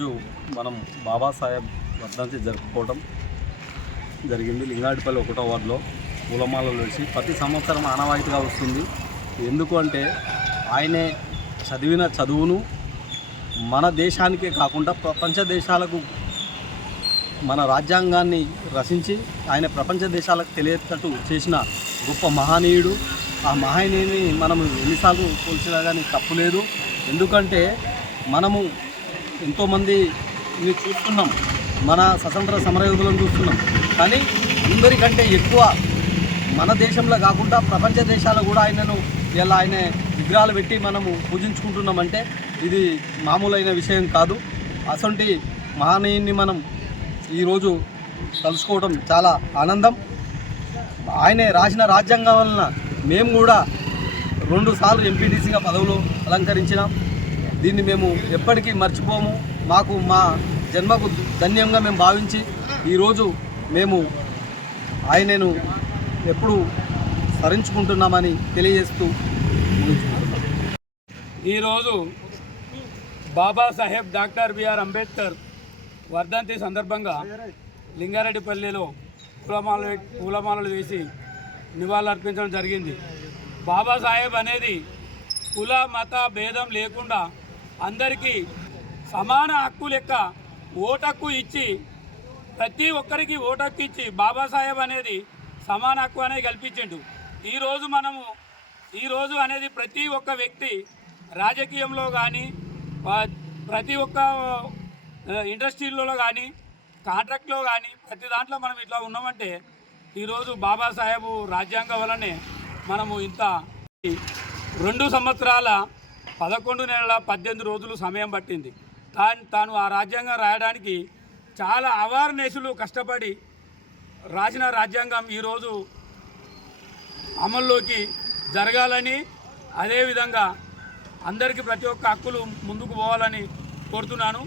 ఈరోజు మనం బాబాసాహెబ్ వర్ధంతి జరుపుకోవడం జరిగింది. లింగాడిపల్లి ఒకటో వార్డులో పూలమాలలు వేసి ప్రతి సంవత్సరం ఆనవాయితీగా వస్తుంది. ఎందుకు అంటే ఆయనే చదివిన చదువును మన దేశానికే కాకుండా ప్రపంచ దేశాలకు మన రాజ్యాంగాన్ని రచించి ఆయన ప్రపంచ దేశాలకు తెలియటట్టు చేసిన గొప్ప మహనీయుడు. ఆ మహనీయుని మనం ఎన్నిసార్లు పోల్చినా కానీ తప్పులేదు ఎందుకంటే మనము ఎంతోమందిని చూస్తున్నాం. మన స్వతంత్ర సమరయోధులను చూస్తున్నాం. కానీ అందరికంటే ఎక్కువ మన దేశంలో కాకుండా ప్రపంచ దేశాల్లో కూడా ఆయనను ఇలా ఆయన విగ్రహాలు పెట్టి మనము పూజించుకుంటున్నామంటే ఇది మామూలైన విషయం కాదు. అసొంటి మహనీయుని మనం ఈరోజు తలుచుకోవడం చాలా ఆనందం. ఆయనే రాసిన రాజ్యాంగం వలన మేము కూడా రెండు సార్లు ఎంపీటీసీగా పదవులు అలంకరించినాం. దీన్ని మేము ఎప్పటికీ మర్చిపోము. మాకు మా జన్మకు ధన్యంగా మేము భావించి ఈరోజు మేము ఆయనను ఎప్పుడు స్మరించుకుంటున్నామని తెలియజేస్తూ ఈరోజు బాబాసాహెబ్ డాక్టర్ బిఆర్ అంబేద్కర్ వర్ధంతి సందర్భంగా లింగారెడ్డిపల్లిలో పూలమాల పూలమాలలు వేసి నివాళులర్పించడం జరిగింది. బాబాసాహెబ్ అనేది కుల మత భేదం లేకుండా అందరికీ సమాన హక్కు లెక్క ఓటక్కు ఇచ్చి ప్రతి ఒక్కరికి ఓటక్కు ఇచ్చి బాబాసాహెబ్ అనేది సమాన హక్కు అనేది కల్పించిండు. ఈరోజు మనము ఈరోజు అనేది ప్రతి ఒక్క వ్యక్తి రాజకీయంలో కానీ ప్రతి ఒక్క ఇండస్ట్రీలలో కానీ కాంట్రాక్ట్లో కానీ ప్రతి దాంట్లో మనం ఇట్లా ఉన్నామంటే ఈరోజు బాబాసాహెబ్ రాజ్యాంగం వలనే మనము ఇంత రెండు సంవత్సరాల పదకొండు నెలల పద్దెనిమిది రోజులు సమయం పట్టింది. తాను తాను ఆ రాజ్యాంగం రాయడానికి చాలా అవార్నెస్లు కష్టపడి రాసిన రాజ్యాంగం ఈరోజు అమల్లోకి జరగాలని అదేవిధంగా అందరికీ ప్రతి ఒక్క హక్కులు ముందుకు పోవాలని కోరుతున్నాను.